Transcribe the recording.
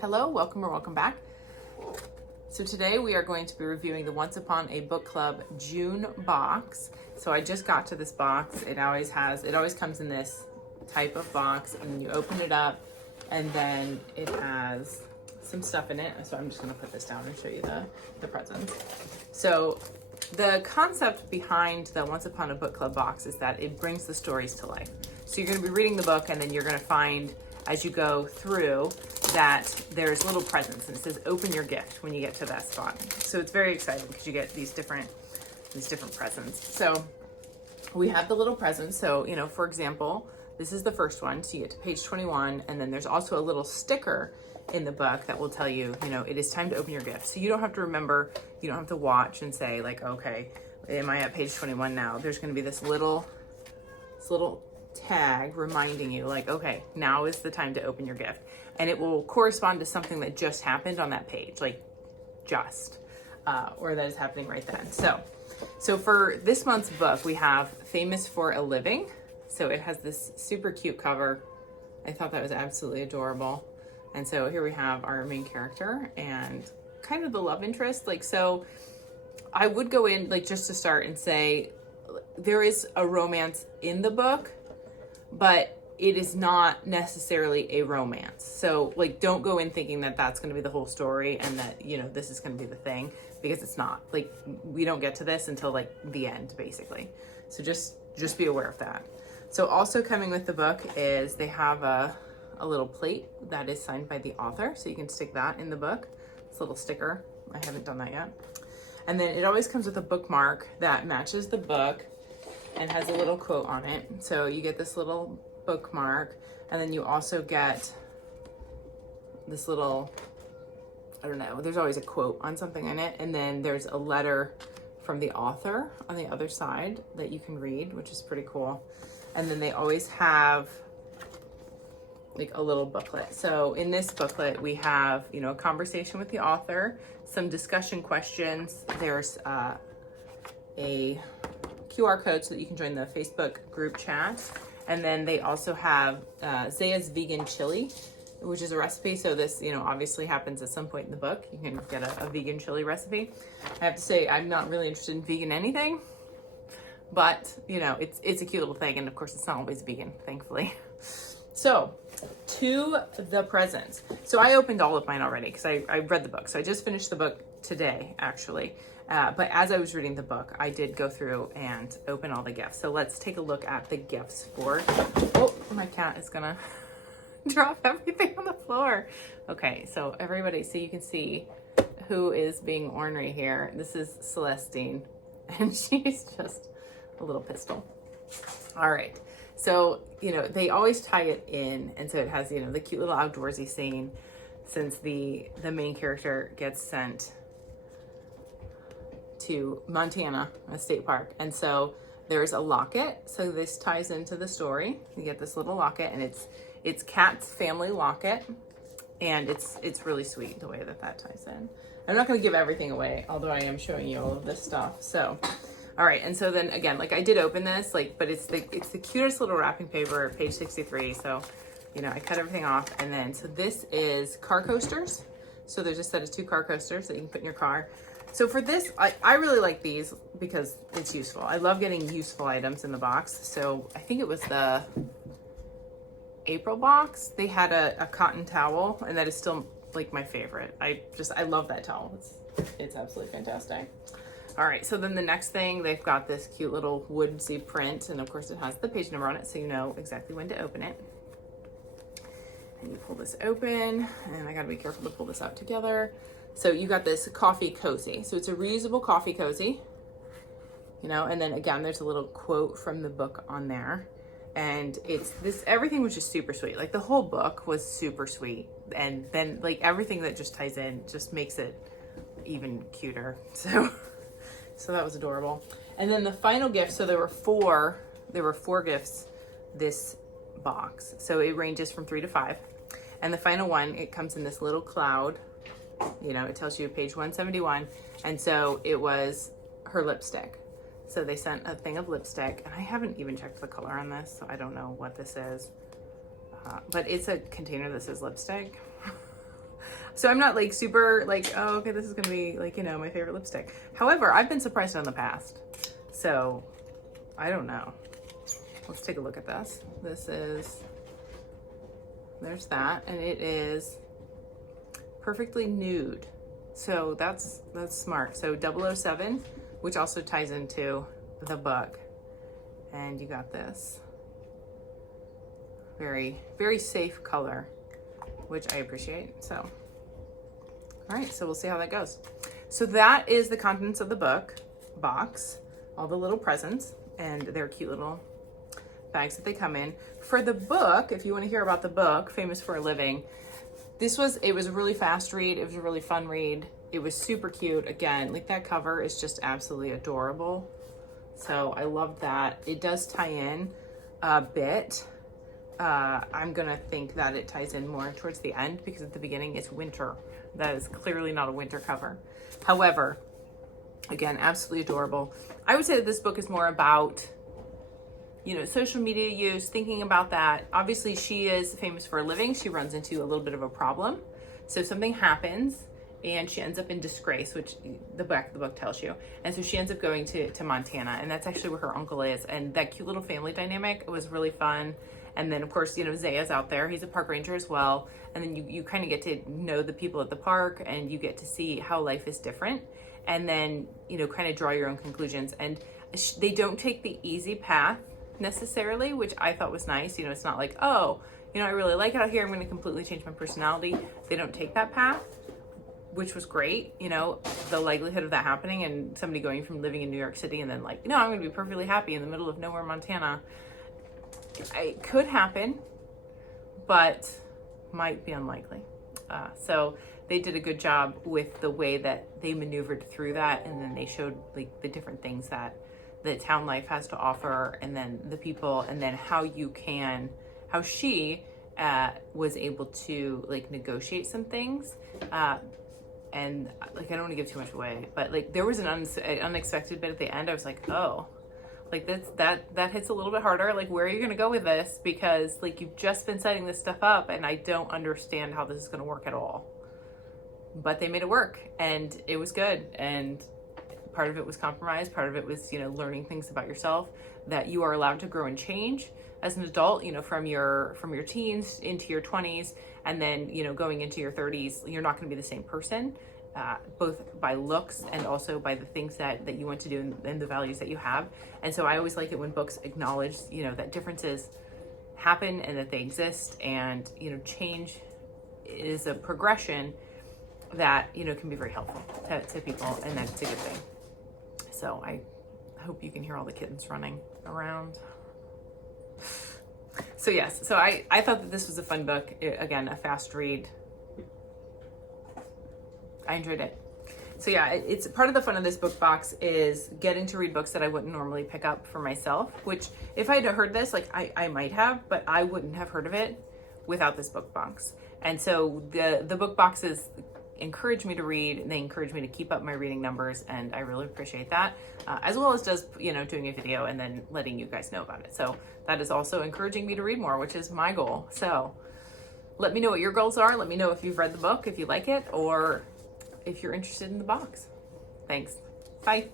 Hello, welcome or welcome back. So today we are going to be reviewing the Once Upon a Book Club June box. So I just got to this box. It always comes in this type of box, and you open it up and then it has some stuff in it. So I'm just gonna put this down and show you the presents. So the concept behind the Once Upon a Book Club box is that it brings the stories to life. So you're gonna be reading the book and then you're gonna find as you go through that there's little presents, and it says open your gift when you get to that spot. So it's very exciting because you get these different presents. So we have the little presents. So, for example, this is the first one. So you get to page 21, and then there's also a little sticker in the book that will tell you, it is time to open your gift. So you don't have to remember, you don't have to watch and say like, okay, am I at page 21 now? There's going to be this little tag reminding you like, okay, now is the time to open your gift. And it will correspond to something that just happened on that page, like or that is happening right then. So for this month's book, we have Famous for a Living. So it has this super cute cover. I thought that was absolutely adorable. And so here we have our main character and kind of the love interest. So I would go in just to start and say there is a romance in the book, but it is not necessarily a romance. So don't go in thinking that that's going to be the whole story and that, this is going to be the thing, because it's not. We don't get to this until the end, basically. So just be aware of that. So also coming with the book is they have a little plate that is signed by the author. So you can stick that in the book. It's a little sticker. I haven't done that yet. And then it always comes with a bookmark that matches the book and has a little quote on it. So you get this little bookmark, and then you also get this little, I don't know, there's always a quote on something in it, and then there's a letter from the author on the other side that you can read, which is pretty cool. And then they always have a little booklet. So in this booklet we have, a conversation with the author, some discussion questions, there's a QR code so that you can join the Facebook group chat. And then they also have Zaya's vegan chili, which is a recipe. So this, obviously happens at some point in the book. You can get a vegan chili recipe. I have to say, I'm not really interested in vegan anything, but it's a cute little thing. And of course it's not always vegan, thankfully. So to the presents. So I opened all of mine already because I read the book. So I just finished the book today, actually. But as I was reading the book, I did go through and open all the gifts. So let's take a look at the gifts for, oh, my cat is gonna drop everything on the floor. Okay, so everybody, so you can see who is being ornery here. This is Celestine, and she's just a little pistol. All right, so, they always tie it in, and so it has, the cute little outdoorsy scene since the main character gets sent to Montana, a state park. And so there's a locket. So this ties into the story. You get this little locket, and it's Kat's family locket. And it's really sweet the way that ties in. I'm not going to give everything away, although I am showing you all of this stuff. So, all right. And so then again, I did open this, but it's the cutest little wrapping paper, page 63. So, I cut everything off. And then, so this is car coasters. So there's a set of 2 car coasters that you can put in your car. So for this, I really like these because it's useful. I love getting useful items in the box. So I think it was the April box. They had a cotton towel, and that is still my favorite. I love that towel. It's absolutely fantastic. All right, so then the next thing, they've got this cute little woodsy print, and of course it has the page number on it, so you know exactly when to open it. And you pull this open, and I gotta be careful to pull this out together. So you got this coffee cozy. So it's a reusable coffee cozy, and then again, there's a little quote from the book on there. And everything was just super sweet. The whole book was super sweet. And then everything that just ties in just makes it even cuter. So that was adorable. And then the final gift, so there were four gifts this box. So it ranges from 3 to 5. And the final one, it comes in this little cloud. It tells you page 171. And so it was her lipstick. So they sent a thing of lipstick, and I haven't even checked the color on this, so I don't know what this is. But it's a container that says lipstick. So I'm not like super like, oh, okay, this is gonna be like, you know, my favorite lipstick. However, I've been surprised in the past. So I don't know. Let's take a look at this. There's that, and it is perfectly nude. So that's smart. So 007, which also ties into the book. And you got this. Very, very safe color, which I appreciate. So, all right, so we'll see how that goes. So that is the contents of the book box, all the little presents, and their cute little bags that they come in. For the book, if you want to hear about the book, Famous for a Living, it was a really fast read. It was a really fun read. It was super cute. Again, like that cover is just absolutely adorable. So I loved that. It does tie in a bit. I'm gonna think that it ties in more towards the end because at the beginning it's winter. That is clearly not a winter cover. However, again, absolutely adorable. I would say that this book is more about, you know, social media use, thinking about that. Obviously, she is famous for a living. She runs into a little bit of a problem. So something happens and she ends up in disgrace, which the back of the book tells you. And so she ends up going to Montana, and that's actually where her uncle is. And that cute little family dynamic was really fun. And then, of course, you know, Zaya's out there. He's a park ranger as well. And then you kind of get to know the people at the park, and you get to see how life is different. And then, you know, kind of draw your own conclusions. And they don't take the easy path necessarily, which I thought was nice. You know, it's not like, oh, you know, I really like it out here, I'm going to completely change my personality. They don't take that path, which was great. You know, the likelihood of that happening and somebody going from living in New York City and then like, no, I'm going to be perfectly happy in the middle of nowhere, Montana. It could happen, but might be unlikely. So they did a good job with the way that they maneuvered through that, and then they showed like the different things that the town life has to offer, and then the people, and then how she was able to like negotiate some things. And like, I don't want to give too much away, but like there was an unexpected bit at the end. I was like, oh, like that hits a little bit harder. Like, where are you going to go with this? Because like, you've just been setting this stuff up and I don't understand how this is going to work at all. But they made it work, and it was good. And part of it was compromise. Part of it was, you know, learning things about yourself, that you are allowed to grow and change as an adult, you know, from your teens into your 20s, and then, you know, going into your 30s, you're not going to be the same person, both by looks and also by the things that you want to do and the values that you have. And so I always like it when books acknowledge, you know, that differences happen and that they exist, and, you know, change is a progression that, you know, can be very helpful to people, and that's a good thing. So I hope you can hear all the kittens running around. So yes, so I thought that this was a fun book. Again, a fast read. I enjoyed it. So yeah, it's part of the fun of this book box is getting to read books that I wouldn't normally pick up for myself, which if I had heard this, like I might have, but I wouldn't have heard of it without this book box. And so the book boxes encourage me to read, and they encourage me to keep up my reading numbers, and I really appreciate that, as well as just, you know, doing a video and then letting you guys know about it. So that is also encouraging me to read more, which is my goal. So let me know what your goals are. Let me know if you've read the book, if you like it, or if you're interested in the box. Thanks. Bye.